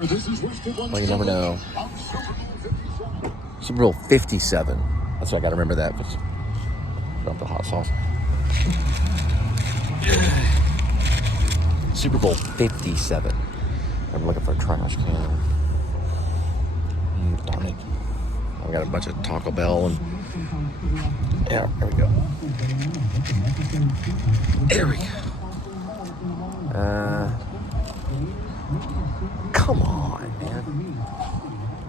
Well, you never know. Super Bowl 57. That's what I got to remember that. Dump the hot sauce. Super Bowl 57. I'm looking for a trash can. Darn it. I got a bunch of Taco Bell and... Yeah, there we go. There we go. Come on, man.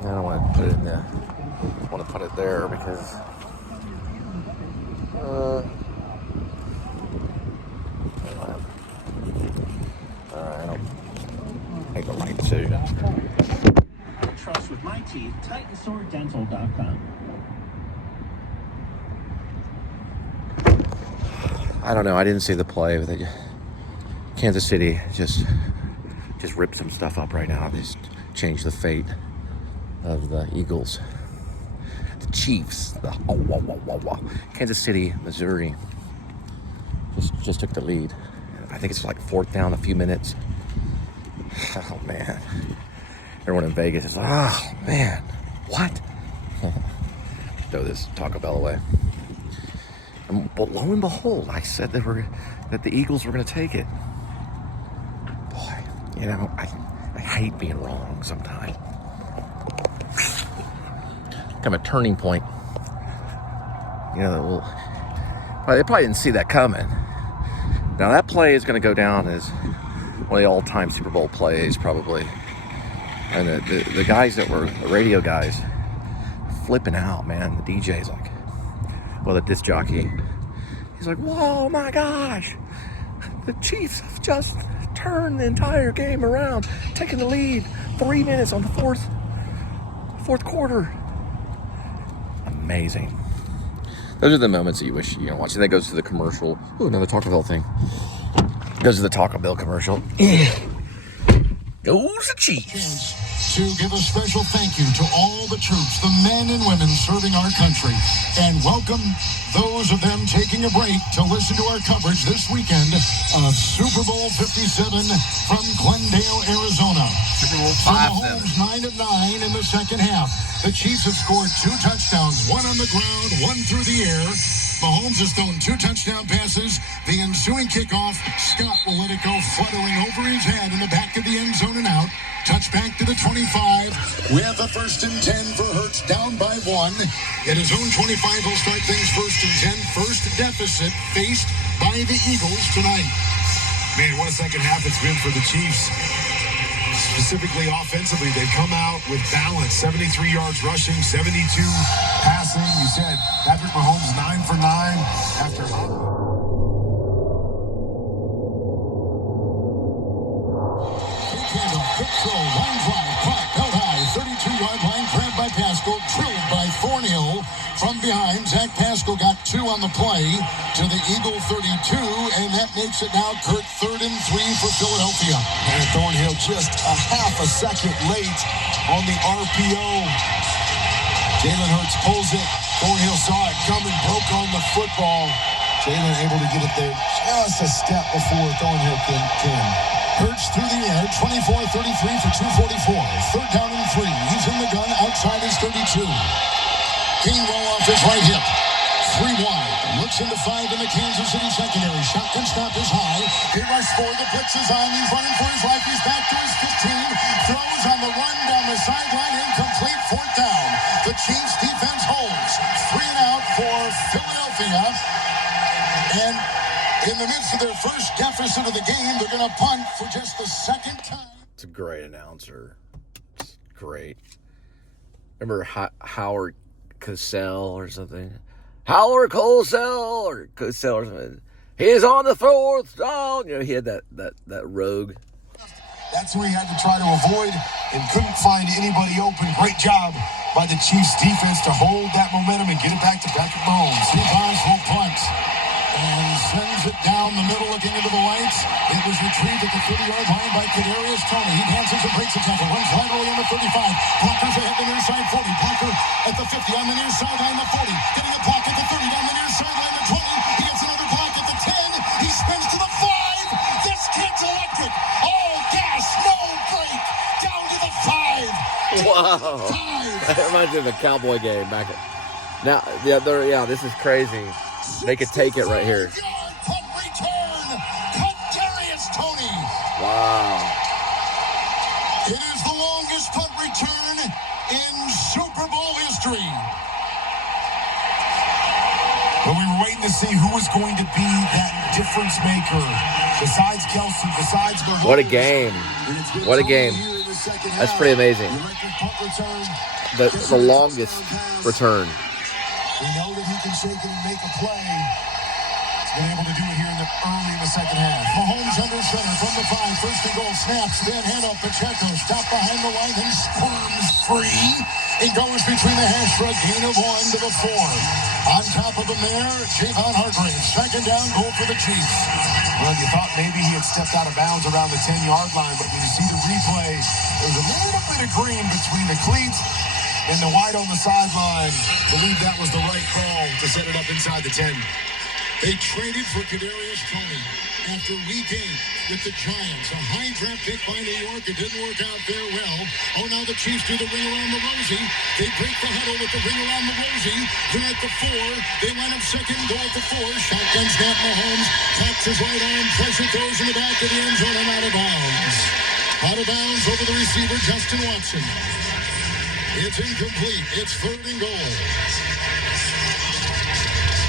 I don't want to put it in there. I want to put it there because... I don't make the right decision. Trust with my teeth, TitanSwordDental.com. I don't know. I didn't see the play with it. Kansas City just ripped some stuff up right now. They just changed the fate of the Eagles. The Chiefs. Kansas City, Missouri just took the lead. I think it's like 4th down, a few minutes. Oh, man. Everyone in Vegas is like, oh, man, what? Throw this Taco Bell away. But lo and behold, I said that the Eagles were going to take it. Boy, you know, I hate being wrong sometimes. Kind of a turning point. You know, they probably didn't see that coming. Now that play is going to go down as one of the all-time Super Bowl plays, probably. And the guys that were the radio guys flipping out, man. The DJ's like, well, the disc jockey, he's like, whoa, my gosh, the Chiefs have just turned the entire game around, taking the lead, 3 minutes on the fourth quarter. Amazing. Those are the moments that you wish you watch. And that goes to the commercial. Ooh, another Taco Bell thing. Goes to the Taco Bell commercial. Goes the Chiefs. To give a special thank you to all the troops, the men and women serving our country, and welcome those of them taking a break to listen to our coverage this weekend of Super Bowl 57 from Glendale, Arizona. Super Bowl 57. Mahomes 9 of 9 in the second half. The Chiefs have scored 2 touchdowns, 1 on the ground, 1 through the air. Mahomes has thrown 2 touchdown passes. The ensuing kickoff, Scott will let it go fluttering over his head in the back of the end zone and out. Touchback to the 25 with a 1st and 10 for Hurts, down by 1. At his own 25, he'll start things 1st and 10. First deficit faced by the Eagles tonight. Man, what a second half it's been for the Chiefs. Specifically offensively, they come out with balance. 73 yards rushing, 72 passing. You said Patrick Mahomes 9 for 9 after... Quick throw, line drive, caught, held high, 32-yard line, grabbed by Pascal, drilled by Thornhill from behind. Zach Pascal got 2 on the play to the Eagle 32, and that makes it now, Kurt, 3rd and 3 for Philadelphia. And Thornhill just a half a second late on the RPO. Jalen Hurts pulls it. Thornhill saw it coming, broke on the football. Jalen able to get it there just a step before Thornhill can. Hurts through the air, 24-33 for 244. 3rd down and 3. He's in the gun outside his 32. Gainwell off his right hip. 3 wide. Looks into 5 in the Kansas City secondary. Shotgun snap is high. He rushed 4. The blitz is on. He's running for his life. He's back to his 15. Throws on the run down the sideline. Incomplete. 4th down. The Chiefs defense holds. 3 and out for Philadelphia. And in the midst of their first deficit of the game, they're going to punt for just the 2nd time. It's a great announcer. It's great. Remember Howard Cosell or something? Howard Cosell or something. He's on the 4th down. You know, he had that rogue. That's who he had to try to avoid and couldn't find anybody open. Great job by the Chiefs defense to hold that momentum and get it back to Patrick Mahomes. 2 times full punts. And sends it down the middle, looking into the lights. It was retrieved at the 30-yard line by Kadarius Toney. He dances and breaks a tackle. Runs laterally on the 35. Blockers ahead the near side 40. Blocker at the 50 on the near sideline the 40. Getting a block at the 30 down the near sideline the 20. He gets another block at the 10. He spins to the 5. This kid's electric. All gas, no brake. Down to the 5. Wow. That reminds me of a cowboy game back at... Now, yeah, this is crazy. They could take it right here. Punt return. Kadarius Toney. Wow. It is the longest punt return in Super Bowl history. But we were waiting to see who was going to be that difference maker. Besides Kelsey, besides Mahomes. What a game. What a game. That's pretty amazing. The longest return. We know that he can shake it and make a play. He's been able to do it here early in the second half. Mahomes under center from the 5. First and goal. Snaps. Then hand off Pacheco. Stop behind the line and squirms free. It goes between the hash rug. Gain of 1 to the 4. On top of the mare, Javon Hargrave. Second down, goal for the Chiefs. Well, you thought maybe he had stepped out of bounds around the 10-yard line, but when you see the replay, there's a little bit of green between the cleats and the white on the sideline. Believe that was the right call to set it up inside the 10. They traded for Kadarius Toney after week 8 with the Giants. A high draft pick by New York. It didn't work out there well. Oh, now the Chiefs do the ring around the Rosie. They break the huddle with the ring around the Rosie. They're at the 4. They line up second, go at the 4. Shotgun snap, Mahomes taps his right arm. Pressure goes in the back of the end zone and out of bounds. Out of bounds over the receiver, Justin Watson. It's incomplete. It's 3rd and goal.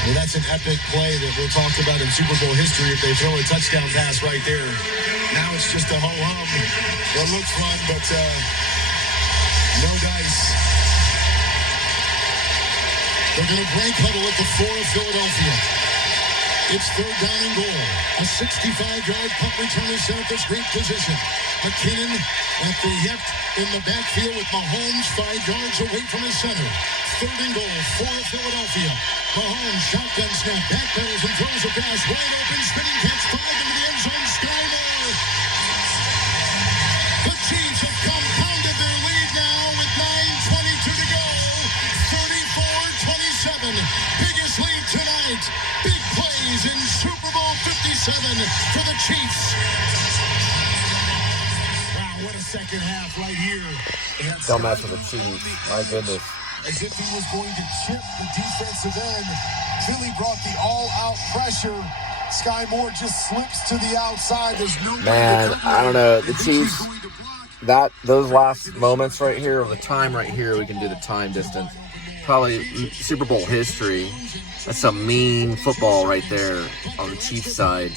Well, that's an epic play that we'll talk about in Super Bowl history if they throw a touchdown pass right there. Now it's just a ho-hum. Well, it looks fun, but no dice. They're going to break huddle at the 4 of Philadelphia. It's 3rd down and goal. A 65-yard punt return is set up this great position. McKinnon at the hip in the backfield with Mahomes 5 yards away from his center. 3rd and goal, 4 of Philadelphia. Mahomes shotgun snap, backpedals and throws a pass. Wide open, spinning catch, 5 into the end zone. Sky Moore. The Chiefs have compounded their lead now with 9:22 to go. 34-27. Biggest lead tonight. Big plays in Super Bowl 57 for the Chiefs. Wow, what a second half right here. Don't mess with the Chiefs. My goodness. As if he was going to chip the defensive end. Philly brought the all-out pressure. Sky Moore just slips to the outside. There's no Man, I don't know. The Chiefs, those last moments right here, or the time right here, we can do the time distance. Probably Super Bowl history. That's some mean football right there on the Chiefs side.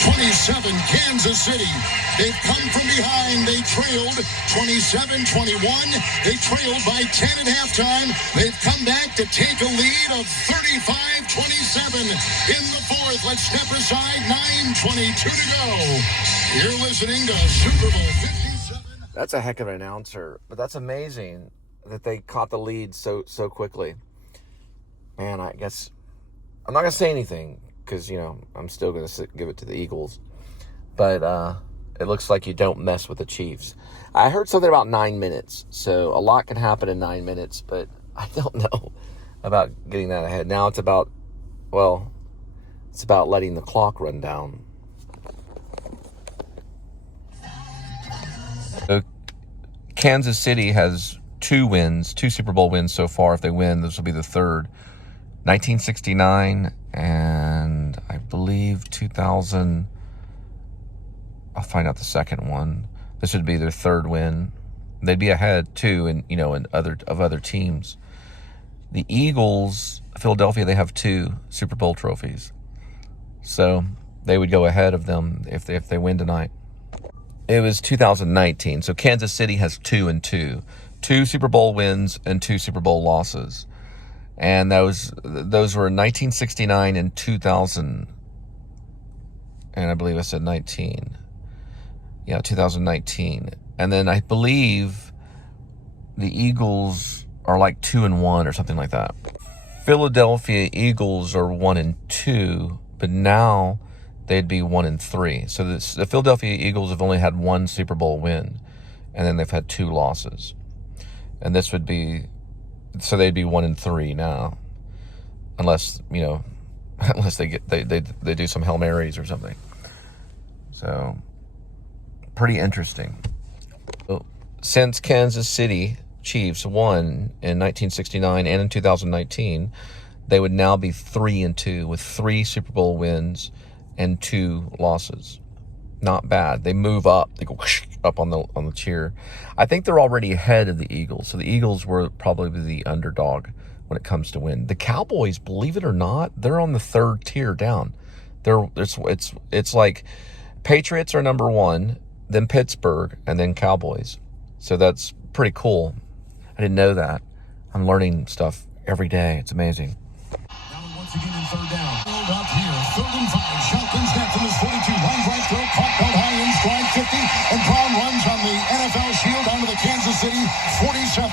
27, Kansas City. They've come from behind. They trailed 27-21. They trailed by 10 at halftime. They've come back to take a lead of 35-27 in the 4th. Let's step aside. 9:22 to go. You're listening to Super Bowl 57. That's a heck of an announcer, but that's amazing that they caught the lead so quickly. Man, I guess I'm not gonna say anything, because, I'm still going to give it to the Eagles. But it looks like you don't mess with the Chiefs. I heard something about 9 minutes. So a lot can happen in 9 minutes. But I don't know about getting that ahead. Now it's about letting the clock run down. So Kansas City has 2 wins, 2 Super Bowl wins so far. If they win, this will be the 3rd. 1969 and I believe 2000. I'll find out the second one. This would be their 3rd win. They'd be ahead too, in other teams. The Eagles, Philadelphia, they have 2 Super Bowl trophies, so they would go ahead of them if they win tonight. It was 2019, so Kansas City has 2 and 2, 2 Super Bowl wins and 2 Super Bowl losses. And those were 1969 and 2000. And I believe I said 19. Yeah, 2019. And then I believe the Eagles are like 2 and 1 or something like that. Philadelphia Eagles are 1 and 2, but now they'd be 1 and 3. So the Philadelphia Eagles have only had 1 Super Bowl win, and then they've had 2 losses. And this would be... So they'd be 1 and 3 now, unless they do some Hail Marys or something. So pretty interesting. since Kansas City Chiefs won in 1969 and in 2019, they would now be 3-2 with 3 Super Bowl wins and 2 losses. Not bad. They move up. They go up on the tier. I think they're already ahead of the Eagles. So the Eagles were probably the underdog when it comes to win. The Cowboys, believe it or not, they're on the 3rd tier down. It's like Patriots are number 1, then Pittsburgh, and then Cowboys. So that's pretty cool. I didn't know that. I'm learning stuff every day. It's amazing. Now once again in 3rd down. Hold up here. 3rd and 5. Shotgun snap from his 42. Line drive throw. Caught belt high in stride 50. And Brown runs on the NFL shield onto the Kansas City 47.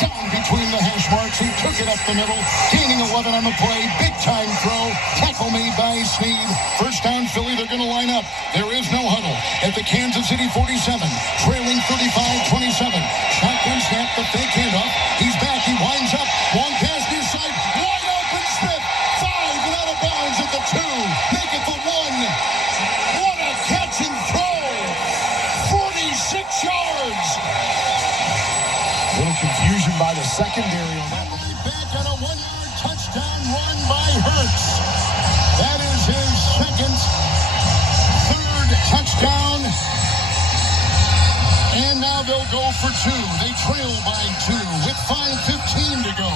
Down between the hash marks. He took it up the middle. Gaining 11 on the play. Big time throw. Tackle made by Snead. First down Philly. They're going to line up. There is no huddle at the Kansas City 47. Trailing 35-27. Shotgun snap. The fake handoff. He's back. He winds up. Long pass near side. Wide open Smith. 5 and out of bounds at the 2. Make it the 1. What a catch and throw. 46 yards. A little confusion by the secondary on that. Back on a 1-yard touchdown run by Hurts. That is his 3rd touchdown. And now they'll go for 2. They trail by 2 with 5:15 to go.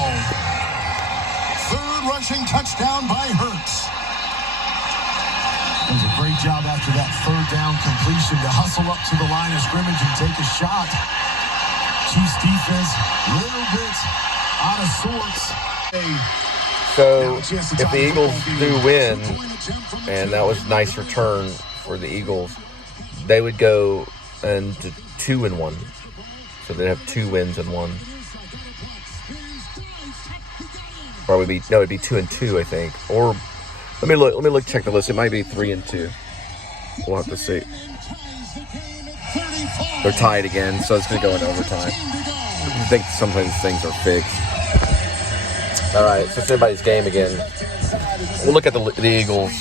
3rd rushing touchdown by Hurts. It was a great job after that 3rd down completion to hustle up to the line of scrimmage and take a shot. Chiefs defense, little bit out of sorts. So if the Eagles do win, and that was a nice return for the Eagles, they would go into 2-1. So they'd have 2 wins and 1. Or it'd be 2-2, I think. Or let me look, check the list. It might be 3-2. We'll have to see. They're tied again, so it's gonna go into overtime. I think sometimes things are fixed. All right, so it's everybody's game again. We'll look at the Eagles.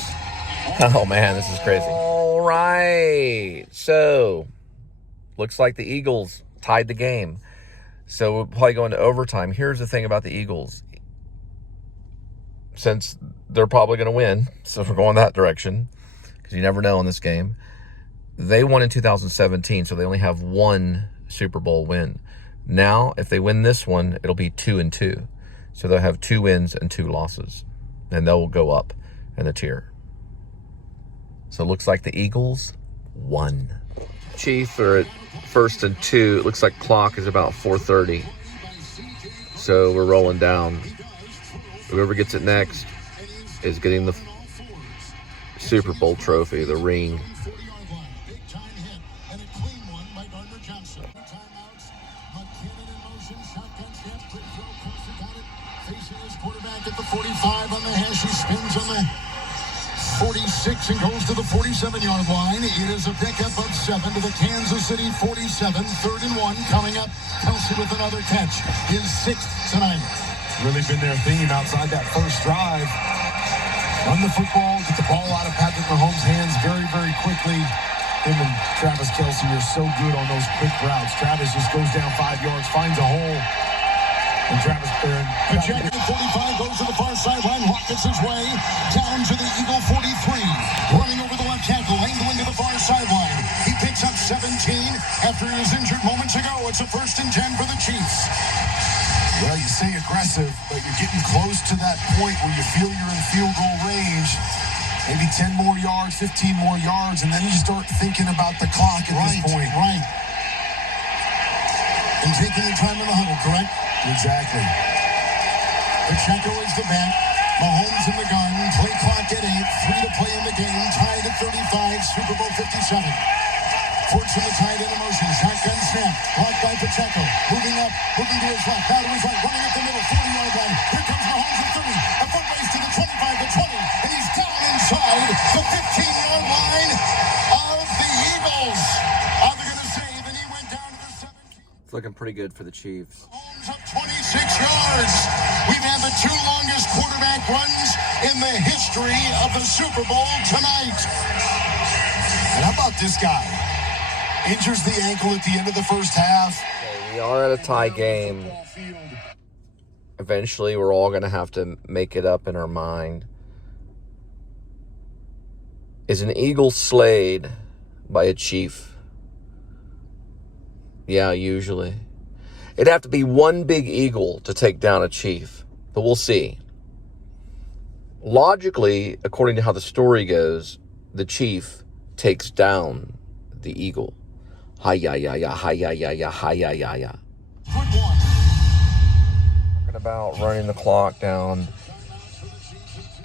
Oh man, this is crazy. All right, so looks like the Eagles tied the game. So we'll probably go into overtime. Here's the thing about the Eagles. Since they're probably going to win, so if we're going that direction, because you never know in this game, they won in 2017, so they only have 1 Super Bowl win. Now, if they win this one, it'll be 2-2. So they'll have 2 wins and 2 losses, and they'll go up in the tier. So it looks like the Eagles won. Chiefs are at 1st and 2. It looks like clock is about 4:30. So we're rolling down. Whoever gets it next is getting the Super Bowl trophy, the ring. Quarterback at the 45 on the hash. He spins on the 46 and goes to the 47-yard line. It is a pickup of 7 to the Kansas City 47. 3rd and 1 coming up. Kelsey with another catch. His 6th tonight. Really been their theme outside that first drive. Run the football, get the ball out of Patrick Mahomes' hands very, very quickly. Him and Travis Kelce are so good on those quick routes. Travis just goes down 5 yards, finds a hole. And Travis there. Projected 45 goes to the far sideline, rockets his way down to the Eagle 43. Running over the left tackle, angling to the far sideline. He picks up 17 after he was injured moments ago. It's a 1st and 10 for the Chiefs. Well, you say aggressive, but you're getting close to that point where you feel you're in field goal range. Maybe 10 more yards, 15 more yards, and then you start thinking about the clock at this point. Right. And taking your time in the huddle, correct? Exactly. Pacheco is the back. Mahomes in the gun. Play clock at 8. 3 to play in the game. Tied at 35. Super Bowl 57. Forks from the tight end in motion. Shotgun snap. Blocked by Pacheco. Moving up. Moving to his left. Now to his right. Running up the middle. 40-yard line. Here comes Mahomes at 30. A foot race to the 25, the 20. And he's down inside the 15-yard line of the Eagles. Are they going to save? And he went down to the 17. It's looking pretty good for the Chiefs. Mahomes up 26 yards. We've had the 2 longest quarterback runs in the history of the Super Bowl tonight. And how about this guy? Injures the ankle at the end of the first half. We are at a tie game. Eventually, we're all going to have to make it up in our mind. Is an eagle slayed by a chief? Yeah, usually. It'd have to be one big eagle to take down a chief, but we'll see. Logically, according to how the story goes, the chief takes down the eagle. Hi-ya-ya-ya, hi-ya-ya-ya, hi-ya-ya-ya. Talking about running the clock down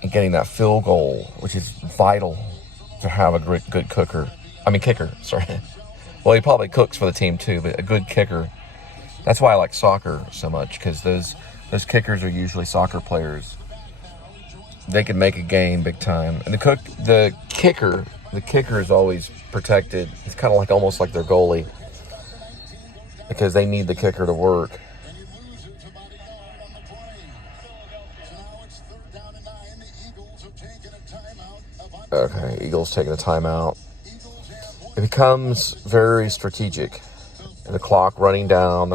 and getting that field goal, which is vital to have a good kicker, sorry. Well, he probably cooks for the team too, but a good kicker. That's why I like soccer so much, because those kickers are usually soccer players. They can make a game big time. And the kicker is always protected. It's kind of like almost like their goalie, because they need the kicker to work. Okay, Eagles taking a timeout. It becomes very strategic. And the clock running down,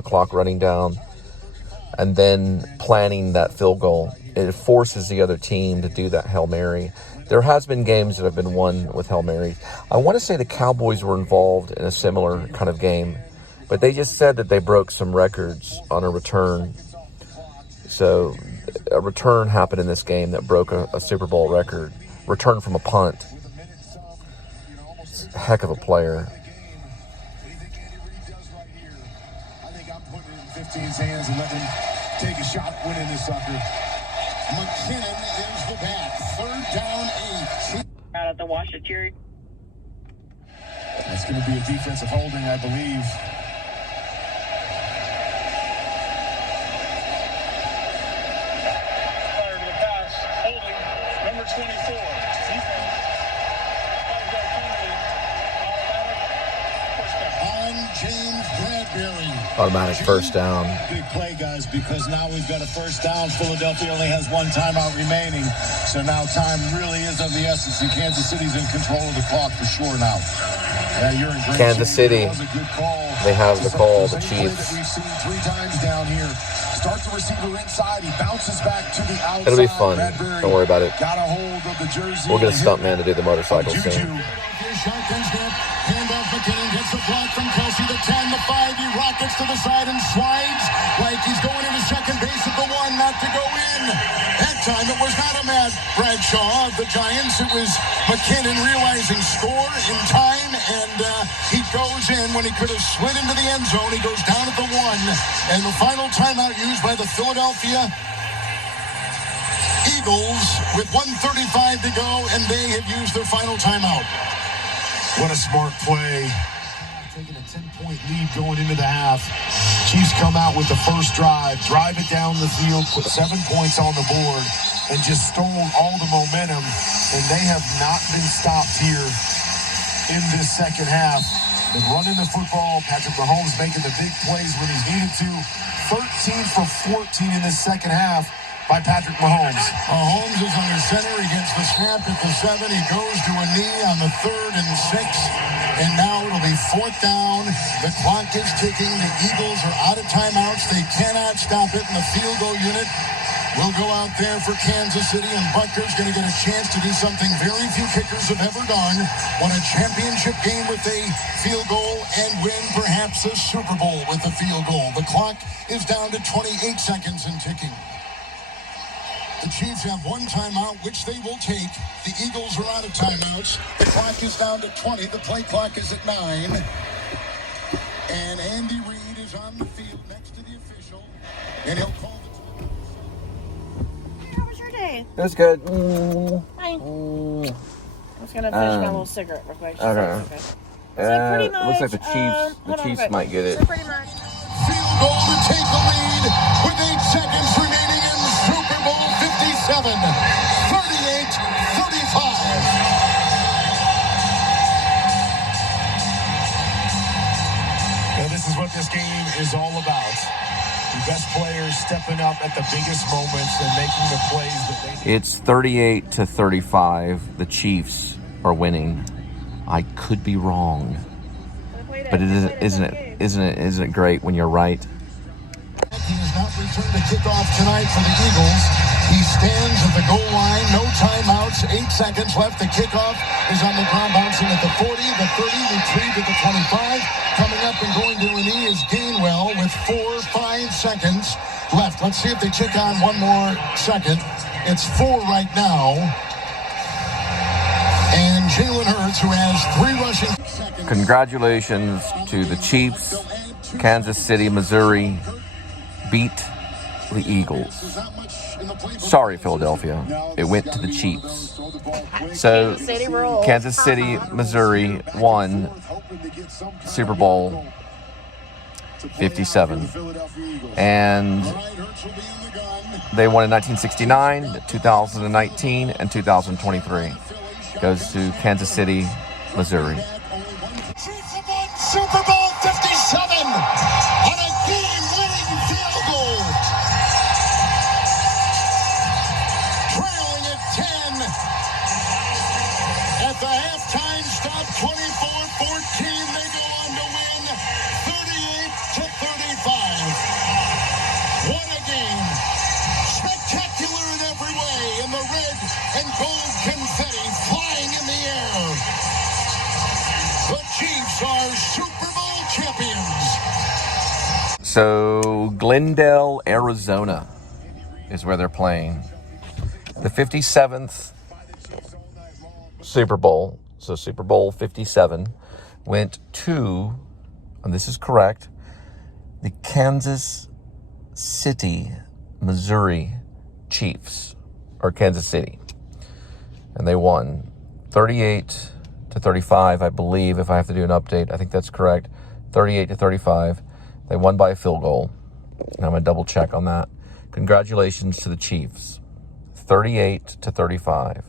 and then planning that field goal. It forces the other team to do that Hail Mary. There has been games that have been won with Hail Mary. I want to say the Cowboys were involved in a similar kind of game, but they just said that they broke some records on a return. So a return happened in this game that broke a Super Bowl record. Return from a punt. It's a heck of a player. I think I'm putting it in 15's hands and letting him take a shot winning this sucker. McKinnon is the back. 3rd down 8. Out at the washer, That's going to be a defensive holding, I believe. Prior to the pass, holding, number 24. On James Bradbury. Automatic first down. Big play, guys, because now we've got a first down. Philadelphia only has 1 timeout remaining. So now time really is of the essence, and Kansas City's in control of the clock for sure now. You're in great Kansas shape. City, That was a good call. they have the call, the Same play Chiefs. that we've seen 3 times down here. Starts the receiver inside. He bounces back to the outside. It'll be fun. Bradbury Don't worry about it. got a hold of the jersey. We'll get a stuntman to do the motorcycle Juju. soon. Shotgun snap. Handoff McKinnon gets the block from Kelsey. The 10, the 5. He rockets to the side and slides like he's going into second base at the 1, not to go in. That time it was not a Matt Bradshaw of the Giants. It was McKinnon realizing score in time, and he goes in when he could have slid into the end zone. He goes down at the 1, and the final timeout used by the Philadelphia Eagles with 1:35 to go, and they have used their final timeout. What a smart play. Taking a 10-point lead going into the half. Chiefs come out with the first drive it down the field, put 7 points on the board, and just stole all the momentum. And they have not been stopped here in this second half. Been running the football. Patrick Mahomes making the big plays when he's needed to. 13 for 14 in this second half by Patrick Mahomes. Mahomes is under center. He gets the snap at the 7. He goes to a knee on the 3rd and 6. And now it'll be 4th down. The clock is ticking. The Eagles are out of timeouts. They cannot stop it. And the field goal unit will go out there for Kansas City. And Butker's going to get a chance to do something very few kickers have ever done. Win a championship game with a field goal and win perhaps a Super Bowl with a field goal. The clock is down to 28 seconds and ticking. The Chiefs have 1 timeout, which they will take. The Eagles are out of timeouts. The clock is down to 20. The play clock is at 9. And Andy Reid is on the field next to the official. And he'll call the... Hey, how was your day? It was good. Hi. I was gonna finish my little cigarette real quick. Okay. So pretty much, looks like the Chiefs might get it. So pretty much. Field goal to take the lead with 8 seconds remaining in Super Bowl 57. 38-35. And this is what this game is all about. The best players stepping up at the biggest moments and making the plays that they need. It's 38-35. The Chiefs are winning. I could be wrong. Can I play But isn't it great when you're right? He has not returned to kickoff tonight for the Eagles. He stands at the goal line. No timeouts. 8 seconds left. The kickoff is on the ground, bouncing at the 40, the 30, retrieved at the 25. Coming up and going to an E is Gainwell with 5 seconds left. Let's see if they kick on one more second. It's 4 right now. And Jalen Hurts, who has 3 rushing seconds. Congratulations to the Chiefs. Kansas City, Missouri beat the Eagles. Sorry, Philadelphia. It went to the Chiefs. So, Kansas City, Missouri won Super Bowl 57. And they won in 1969, 2019, and 2023. Goes to Kansas City, Missouri. Chiefs have won Super Bowl 57 on a game-winning field goal. Trailing at 10 at the halftime stop, 24-14. They go on to win 38-35. What a game. Spectacular in every way, and the red and gold confetti flying in the air. The Chiefs are Super Bowl champions. So, Glendale, Arizona is where they're playing. The 57th Super Bowl, so Super Bowl 57, went to, and this is correct, the Kansas City, Missouri Chiefs, or Kansas City. And they won 38-35, I believe, if I have to do an update. I think that's correct. 38-35. They won by a field goal. And I'm going to double check on that. Congratulations to the Chiefs. 38-35.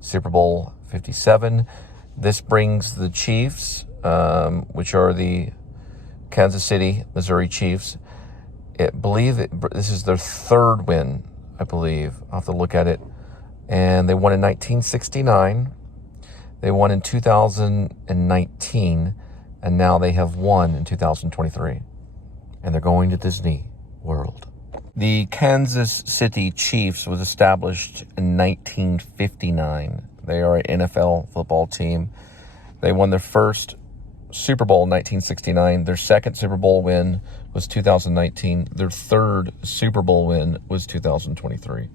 Super Bowl 57. This brings the Chiefs, which are the Kansas City, Missouri Chiefs. This is their 3rd win, I believe. I'll have to look at it. And they won in 1969. They won in 2019. And now they have won in 2023. And they're going to Disney World. The Kansas City Chiefs was established in 1959. They are an NFL football team. They won their first Super Bowl in 1969. Their second Super Bowl win was 2019. Their 3rd Super Bowl win was 2023.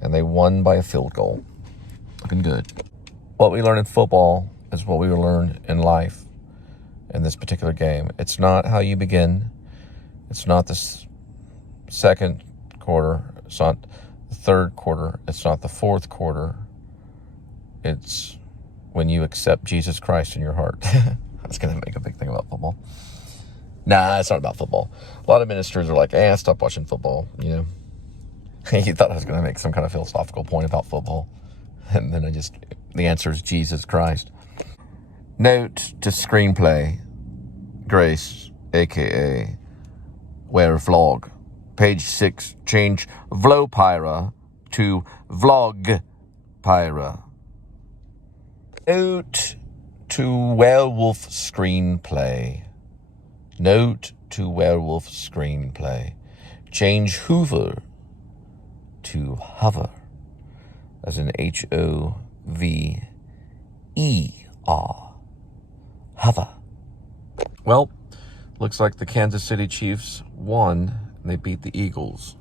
And they won by a field goal. Looking good. What we learn in football is what we will learn in life in this particular game. It's not how you begin. It's not the second quarter. It's not the third quarter. It's not the fourth quarter. It's when you accept Jesus Christ in your heart. I was going to make a big thing about football. Nah, it's not about football. A lot of ministers are like, stop watching football, you know. You thought I was going to make some kind of philosophical point about football. And then the answer is Jesus Christ. Note to screenplay, Grace, a.k.a. Wear Vlog. Page 6, change Vlopyra to Vlogpyra. Note to werewolf screenplay. Note to werewolf screenplay. Change Hoover to Hover, as in H-O-V-E-R. Hover. Well, looks like the Kansas City Chiefs won, and they beat the Eagles.